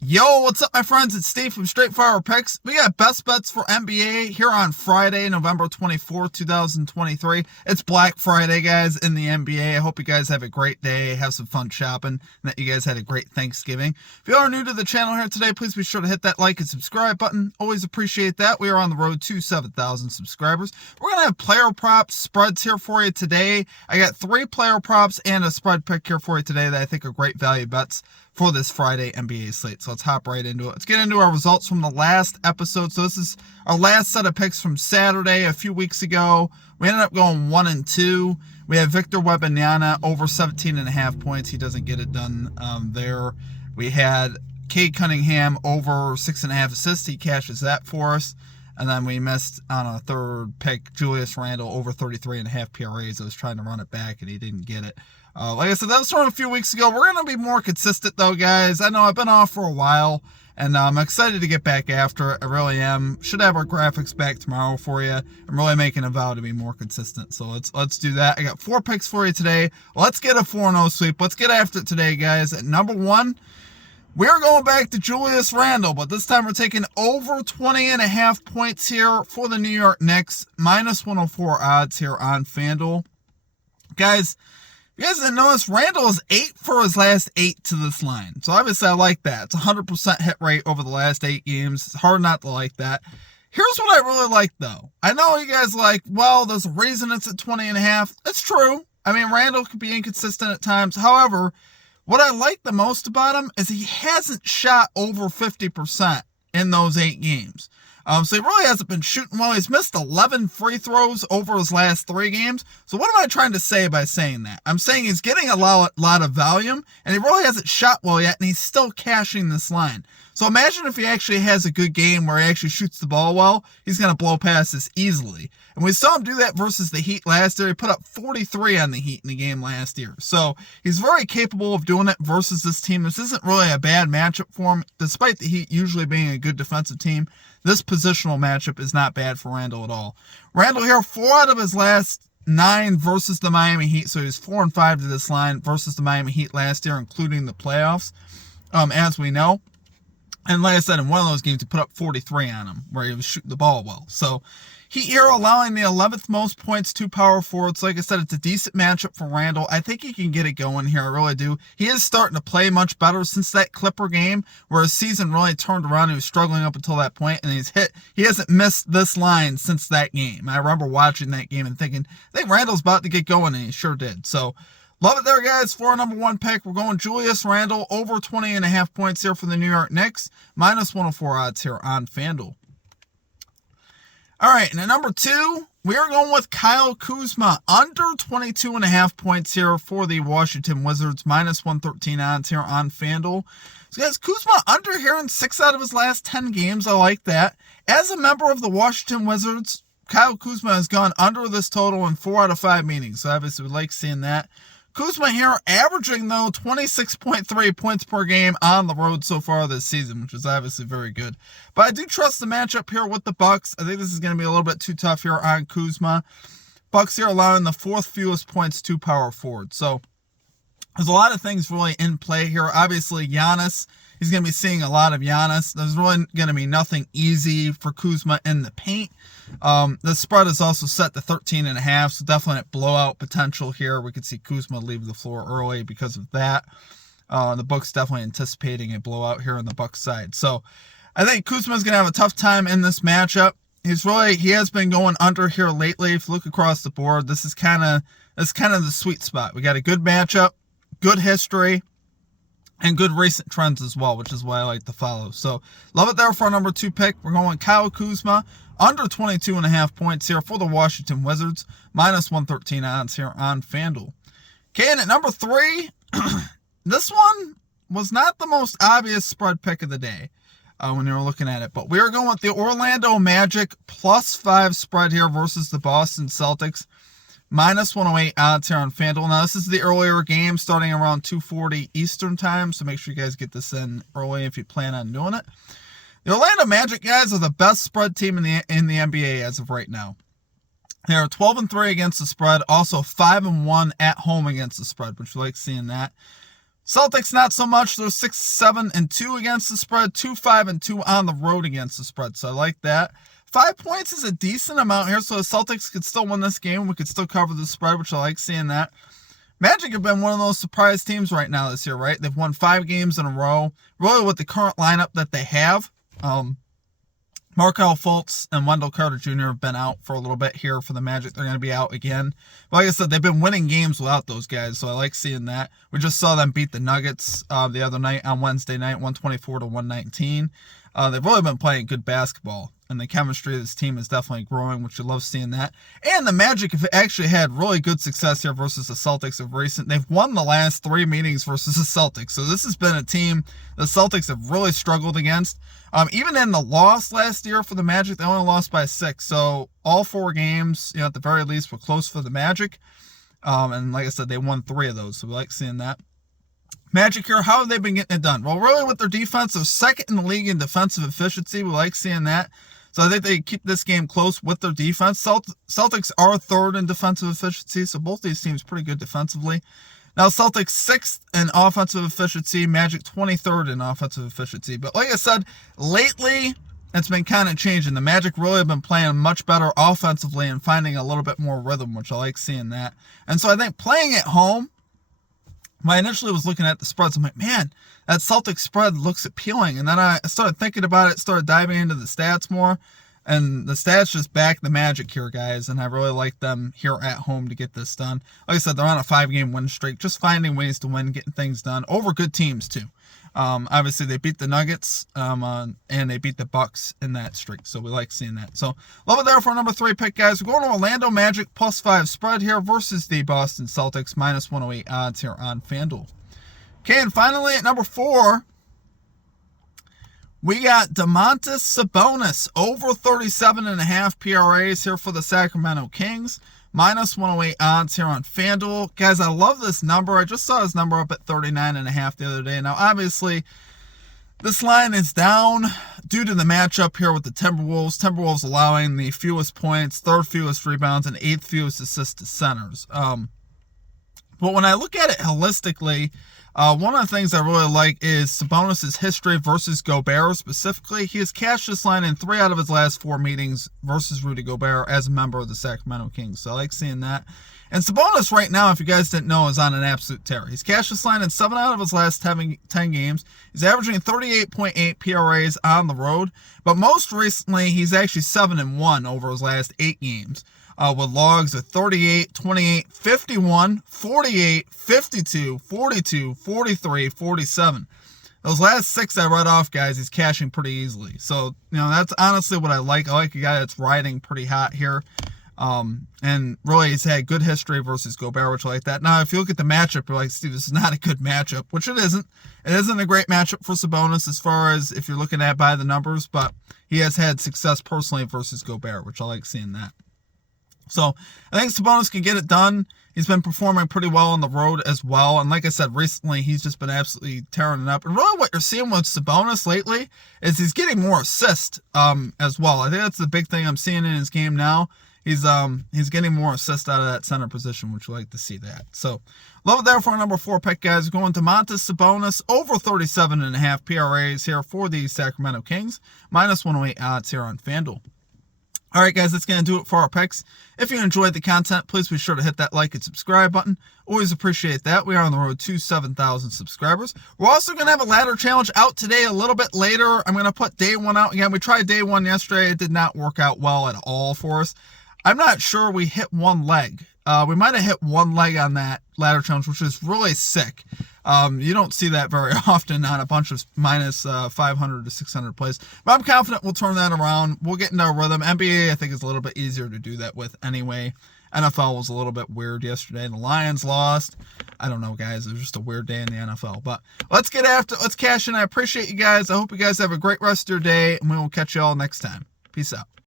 Yo, what's up, my friends? It's Steve from Straight Fire Picks. We got best bets for NBA here on Friday, November 24th, 2023. It's Black Friday, guys, in the NBA. I hope you guys have a great day, have some fun shopping, and that you guys had a great Thanksgiving. If you are new to the channel here today, please be sure to hit that like and subscribe button. Always appreciate that. We are on the road to 7,000 subscribers. We're going to have player props, spreads here for you today. I got 3 player props and a spread pick here for you today that I think are great value bets for this Friday NBA slate. So let's hop right into it. Let's get into our results from the last episode. So this is our last set of picks from Saturday a few weeks ago. We ended up going 1-2. We have Victor Wembanyama over 17.5 points. He doesn't get it done there. We had Cade Cunningham over 6.5 assists. He cashes that for us. And then we missed on a third pick, Julius Randle over 33.5 PRAs. I was trying to run it back and he didn't get it. Like I said, that was from a few weeks ago. We're going to be more consistent, though, guys. I know I've been off for a while, and I'm excited to get back after it. I really am. Should have our graphics back tomorrow for you. I'm really making a vow to be more consistent, so let's do that. I got 4 picks for you today. Let's get a 4-0 sweep. Let's get after it today, guys. At number 1, we're going back to Julius Randle, but this time we're taking over 20.5 points here for the New York Knicks. Minus 104 odds here on FanDuel. Guys, you guys didn't notice, Randle is 8 for his last 8 to this line. So obviously I like that. It's 100% hit rate over the last 8 games. It's hard not to like that. Here's what I really like, though. I know you guys like, well, there's a reason it's at 20.5. It's true. I mean, Randle could be inconsistent at times. However, what I like the most about him is he hasn't shot over 50% in those 8 games. So he really hasn't been shooting well. He's missed 11 free throws over his last 3 games. So what am I trying to say by saying that? I'm saying he's getting a lot of volume, and he really hasn't shot well yet, and he's still cashing this line. So imagine if he actually has a good game where he actually shoots the ball well, he's going to blow past this easily. And we saw him do that versus the Heat last year. He put up 43 on the Heat in the game last year. So he's very capable of doing it versus this team. This isn't really a bad matchup for him, despite the Heat usually being a good defensive team. This positional matchup is not bad for Randle at all. Randle here, 4 out of his last 9 versus the Miami Heat. So he's 4-5 to this line versus the Miami Heat last year, including the playoffs, as we know. And like I said, in one of those games, he put up 43 on him, where he was shooting the ball well. So Heat here allowing the 11th most points to power forwards. Like I said, it's a decent matchup for Randle. I think he can get it going here. I really do. He is starting to play much better since that Clipper game, where his season really turned around. He was struggling up until that point, and he hasn't missed this line since that game. I remember watching that game and thinking, I think Randle's about to get going, and he sure did. So love it there, guys. For our number 1 pick, we're going Julius Randle over 20.5 points here for the New York Knicks. Minus 104 odds here on FanDuel. All right, and at number 2, we are going with Kyle Kuzma under 22.5 points here for the Washington Wizards. Minus 113 odds here on FanDuel. So guys, Kuzma under here in 6 out of his last 10 games. I like that. As a member of the Washington Wizards, Kyle Kuzma has gone under this total in 4 out of 5 meetings. So obviously we like seeing that. Kuzma here averaging, though, 26.3 points per game on the road so far this season, which is obviously very good. But I do trust the matchup here with the Bucks. I think this is going to be a little bit too tough here on Kuzma. Bucks here allowing the 4th fewest points to power forward. So there's a lot of things really in play here. Obviously, Giannis, he's going to be seeing a lot of Giannis. There's really going to be nothing easy for Kuzma in the paint. The spread is also set to 13.5, so definitely a blowout potential here. We could see Kuzma leave the floor early because of that. The Bucks definitely anticipating a blowout here on the Bucks side. So I think Kuzma's going to have a tough time in this matchup. He has been going under here lately. If you look across the board, this is kind of the sweet spot. We got a good matchup, good history, and good recent trends as well, which is why I like to follow. So love it there for our number 2 pick. We're going Kyle Kuzma under 22.5 points here for the Washington Wizards. Minus 113 odds here on FanDuel. Okay, and at number 3, this one was not the most obvious spread pick of the day when you were looking at it. But we are going with the Orlando Magic +5 spread here versus the Boston Celtics. Minus 108 odds here on FanDuel. Now, this is the earlier game starting around 2:40 Eastern time, so make sure you guys get this in early if you plan on doing it. The Orlando Magic, guys, are the best spread team in the NBA as of right now. They are 12-3 against the spread, also 5-1 at home against the spread, which we like seeing that. Celtics, not so much. They're 6-7-2 against the spread, 2-5-2 on the road against the spread. So I like that. 5 points is a decent amount here, so the Celtics could still win this game. We could still cover the spread, which I like seeing that. Magic have been one of those surprise teams right now this year, right? They've won 5 games in a row. Really, with the current lineup that they have, Markelle Fultz and Wendell Carter Jr. have been out for a little bit here for the Magic. They're going to be out again. But like I said, they've been winning games without those guys, so I like seeing that. We just saw them beat the Nuggets the other night on Wednesday night, 124-119. They've really been playing good basketball, and the chemistry of this team is definitely growing, which you love seeing that. And the Magic have actually had really good success here versus the Celtics of recent. They've won the last 3 meetings versus the Celtics, so this has been a team the Celtics have really struggled against. Even in the loss last year for the Magic, they only lost by 6. So all 4 games, at the very least, were close for the Magic. And like I said, they won 3 of those, so we like seeing that. Magic here, how have they been getting it done? Well, really with their defense, they're second in the league in defensive efficiency. We like seeing that. So I think they keep this game close with their defense. Celtics are 3rd in defensive efficiency, so both these teams pretty good defensively. Now, Celtics 6th in offensive efficiency, Magic 23rd in offensive efficiency. But like I said, lately, it's been kind of changing. The Magic really have been playing much better offensively and finding a little bit more rhythm, which I like seeing that. And so I think playing at home, when I initially was looking at the spreads, I'm like, man, that Celtics spread looks appealing. And then I started thinking about it, started diving into the stats more. And the stats just back the Magic here, guys. And I really like them here at home to get this done. Like I said, they're on a 5-game win streak, just finding ways to win, getting things done over good teams, too. Obviously, they beat the Nuggets and they beat the Bucks in that streak. So we like seeing that. So love it there for our number 3 pick, guys. We're going to Orlando Magic +5 spread here versus the Boston Celtics -108 odds here on FanDuel. Okay, and finally at number 4, we got Domantas Sabonis over 37.5 PRAs here for the Sacramento Kings. -108 odds here on FanDuel. Guys, I love this number. I just saw his number up at 39.5 the other day. Now, obviously, this line is down due to the matchup here with the Timberwolves. Timberwolves allowing the fewest points, 3rd fewest rebounds, and 8th fewest assists to centers. But when I look at it holistically, one of the things I really like is Sabonis' history versus Gobert specifically. He has cashed this line in 3 out of his last 4 meetings versus Rudy Gobert as a member of the Sacramento Kings. So I like seeing that. And Sabonis right now, if you guys didn't know, is on an absolute tear. He's cashed this line in 7 out of his last 10 games. He's averaging 38.8 PRAs on the road. But most recently, he's actually 7-1 over his last 8 games. With logs of 38, 28, 51, 48, 52, 42, 43, 47. Those last 6 I read off, guys, he's cashing pretty easily. So, that's honestly what I like. I like a guy that's riding pretty hot here. And really, he's had good history versus Gobert, which I like that. Now, if you look at the matchup, you're like, Steve, this is not a good matchup, which it isn't. It isn't a great matchup for Sabonis as far as if you're looking at by the numbers, but he has had success personally versus Gobert, which I like seeing that. So I think Sabonis can get it done. He's been performing pretty well on the road as well. And like I said, recently, he's just been absolutely tearing it up. And really what you're seeing with Sabonis lately is he's getting more assists as well. I think that's the big thing I'm seeing in his game now. He's getting more assists out of that center position, which we like to see that. So love it there for our number 4 pick, guys. We're going to Domantas Sabonis over 37.5 PRAs here for the Sacramento Kings. -108 odds here on FanDuel. All right, guys, that's going to do it for our picks. If you enjoyed the content, please be sure to hit that like and subscribe button. Always appreciate that. We are on the road to 7,000 subscribers. We're also going to have a ladder challenge out today a little bit later. I'm going to put day 1 out again. We tried day 1 yesterday. It did not work out well at all for us. I'm not sure we hit 1 leg. We might have hit 1 leg on that ladder challenge, which is really sick. You don't see that very often on a bunch of minus 500 to 600 plays. But I'm confident we'll turn that around. We'll get into our rhythm. NBA, I think, is a little bit easier to do that with anyway. NFL was a little bit weird yesterday. The Lions lost. I don't know, guys. It was just a weird day in the NFL. But let's cash in. I appreciate you guys. I hope you guys have a great rest of your day, and we will catch you all next time. Peace out.